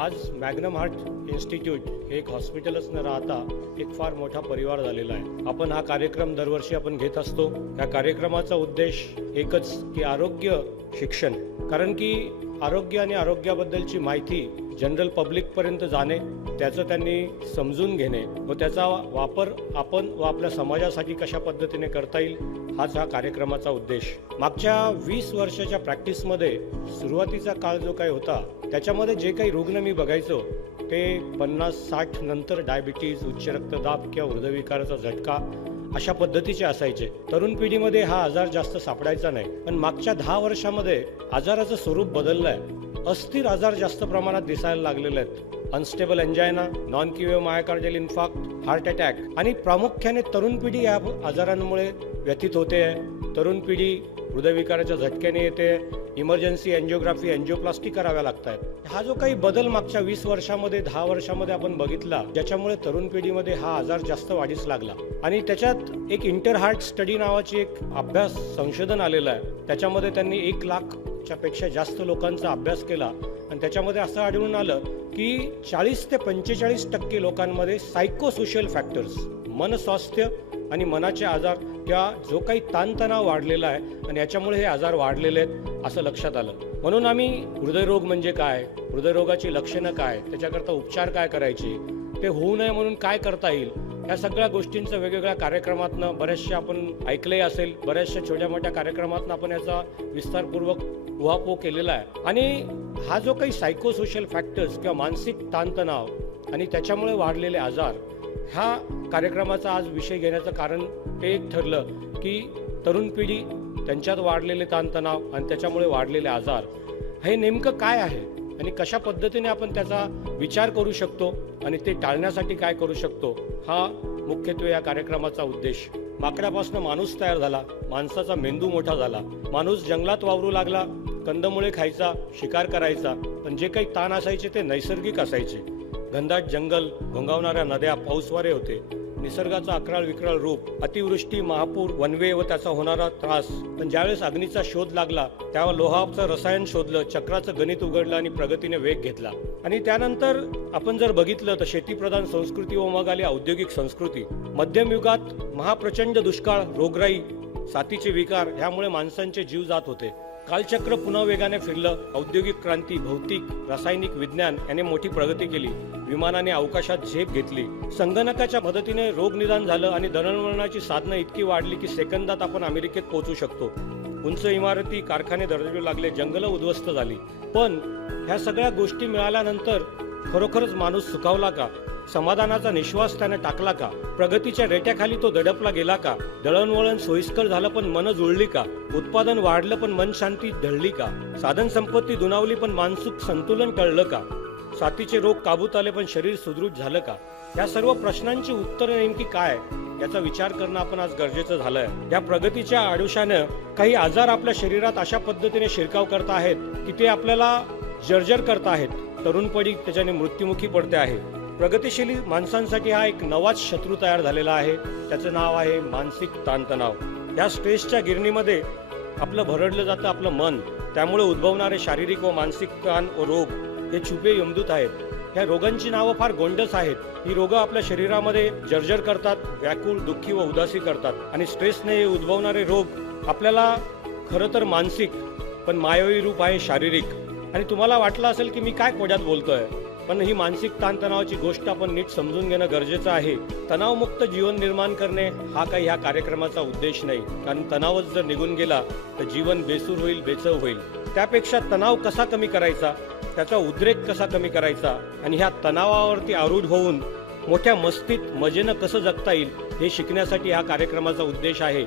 आज Magnum heart institute हे एक हॉस्पिटलच न राहता एक फार मोठा परिवार झालेला आहे. आपण हा कार्यक्रम दरवर्षी आपण घेत असतो. या कार्यक्रमाचा उद्देश एकच की आरोग्य शिक्षण. कारण की आरोग्य आणि आरोग्याबद्दलची माहिती जनरल पब्लिकपर्यंत जाणे त्याचं त्यांनी समजून घेणे व त्याचा वापर आपण व आपल्या समाजासाठी कशा पद्धतीने करता येईल हाच हा कार्यक्रमाचा उद्देश. मागच्या वीस वर्षाच्या प्रॅक्टिसमध्ये सुरुवातीचा काळ जो काही होता त्याच्यामध्ये जे काही रुग्ण मी बघायचो ते पन्नास साठ नंतर डायबिटीज उच्च रक्तदाब किंवा हृदयविकाराचा झटका अशा पद्धतीचे असायचे. तरुण पिढीमध्ये हा आजार जास्त सापडायचा नाही. पण मागच्या दहा वर्षामध्ये आजाराचं स्वरूप बदललं आहे अस्थिर आजार जास्त प्रमाणात दिसायला लागलेले आहेत. Unstable angina non Q myocardial infarct heart attack आणि प्रामुख्याने तरुण पिढी या आजारांमुळे व्यथित होते. आहे तरुण पिढी हृदयविकाराच्या झटक्याने येते. इमर्जन्सी एन्जिओग्राफी एन्जिओप्लास्टी कराव्या लागत आहेत हा जो काही बदल मागच्या वीस वर्षामध्ये दहा वर्षामध्ये आपण बघितला ज्याच्यामुळे तरुण पिढीमध्ये हा आजार जास्त वाढीस लागला. आणि त्याच्यात एक इंटर हार्ट स्टडी नावाची एक अभ्यास संशोधन आलेलं आहे. त्याच्यामध्ये त्यांनी एक लाखच्या पेक्षा जास्त लोकांचा अभ्यास केला. आणि त्याच्यामध्ये असं आढळून आलं की चाळीस ते पंचेचाळीस टक्के लोकांमध्ये सायकोसोशल फॅक्टर्स मनस्वास्थ्य आणि मनाचे आजार किंवा जो काही ताणतणाव वाढलेला आहे आणि याच्यामुळे हे आजार वाढलेले आहेत असं लक्षात आलं. म्हणून आम्ही हृदयरोग म्हणजे काय? हृदयरोगाची लक्षणं काय? त्याच्याकरता उपचार काय करायचे? ते होऊ नये म्हणून काय करता येईल? या सगळ्या गोष्टींचं वेगवेगळ्या कार्यक्रमातनं बऱ्याचशा आपण ऐकलंही असेल. बऱ्याचशा छोट्या मोठ्या कार्यक्रमातनं आपण याचा विस्तारपूर्वक उहापोह केलेला आहे. आणि हा जो काही सायकोसोशल फॅक्टर्स किंवा मानसिक ताणतणाव आणि त्याच्यामुळे वाढलेले आजार ह्या कार्यक्रमाचा आज विषय घेण्याचं कारण ते एक ठरलं की तरुण पिढी त्यांच्यात वाढलेले ताणतणाव आणि त्याच्यामुळे वाढलेले आजार हे नेमकं काय आहे आणि कशा पद्धतीने आपण त्याचा विचार करू शकतो आणि ते टाळण्यासाठी काय करू शकतो हा मुख्यत्वे या कार्यक्रमाचा उद्देश. माकडापासून माणूस तयार झाला माणसाचा मेंदू मोठा झाला. माणूस जंगलात वावरू लागला कंदमुळे खायचा शिकार करायचा पण जे काही ताण असायचे ते नैसर्गिक असायचे. घनदाट जंगल घोंगावणाऱ्या नद्या पाऊसवारे होते. निसर्गाचा अकराळ विकराळ रूप अतिवृष्टी महापूर वनवे व त्याचा होणारा त्रास. पण ज्यावेळेस अग्नीचा शोध लागला त्यावर लोहाचं रसायन शोधलं चक्राचं गणित उघडलं आणि प्रगतीने वेग घेतला. आणि त्यानंतर आपण जर बघितलं तर शेतीप्रधान संस्कृती व मग आली औद्योगिक संस्कृती. मध्यमयुगात महाप्रचंड दुष्काळ रोगराई साथीचे विकार ह्यामुळे माणसांचे जीव जात होते. कालचक्र पुन्हा वेगाने फिरलं औद्योगिक क्रांती भौतिक रासायनिक विज्ञान याने मोठी प्रगती केली. विमानाने अवकाशात झेप घेतली. संगणकाच्या मदतीने रोग निदान झालं आणि दळणवळणाची साधनं इतकी वाढली की सेकंदात आपण अमेरिकेत पोहोचू शकतो. उंच इमारती कारखाने दर्जू लागले जंगलं उद्ध्वस्त झाली. पण ह्या सगळ्या गोष्टी मिळाल्यानंतर खरोखरच माणूस सुखावला का? समाधानाचा निश्वास त्याने टाकला का? प्रगतीच्या रेट्याखाली तो दडपला गेला का? दळणवळण सोयीस्कर झालं पण मन जुळली का? उत्पादन वाढलं पण मन शांती ढळली का? साधन संपत्ती दुनावली पण मानसिक संतुलन टळलं का? साथीचे रोग काबूत आले पण शरीर सुदृढ झालं का? या सर्व प्रश्नांची उत्तरं नेमकी काय? याचा विचार करणं आपण आज गरजेचं झालंय. या प्रगतीच्या आडुशानं काही आजार आपल्या शरीरात अशा पद्धतीने शिरकाव करत आहेत की ते आपल्याला जर्जर करत आहेत. तरुणपणी त्याच्याने मृत्युमुखी पडते आहे. प्रगतिशील माणसांसाठी हा एक नवाच शत्रू तयार झालेला आहे. त्याचं नाव आहे मानसिक ताणतणाव. या स्ट्रेसच्या गिरणीमध्ये आपलं भरडलं जातं आपलं मन. त्यामुळे उद्भवणारे शारीरिक व मानसिक ताण व रोग हे छुपे यमदूत आहेत. ह्या रोगांची नावं फार गोंडस आहेत. ही रोगं आपल्या शरीरामध्ये जर्जर करतात व्याकुळ दुःखी व उदासी करतात. आणि स्ट्रेसने हे उद्भवणारे रोग आपल्याला खरं तर मानसिक पण मायावी रूप आहे शारीरिक. आणि तुम्हाला वाटलं असेल की मी काय कोड्यात बोलतोय? पण ही मानसिक ताणतणावाची गोष्ट आपण नीट समजून घेणं गरजेचं आहे. तणावमुक्त जीवन निर्माण करणे हा काही ह्या कार्यक्रमाचा उद्देश नाही. कारण तणावच जर निघून गेला तर जीवन बेसूर होईल बेचव होईल. त्यापेक्षा तणाव कसा कमी करायचा? त्याचा उद्रेक कसा कमी करायचा? आणि ह्या तणावावरती आरूढ होऊन मोठ्या मस्तीत मजेनं कसं जगता येईल हे शिकण्यासाठी हा कार्यक्रमाचा उद्देश आहे.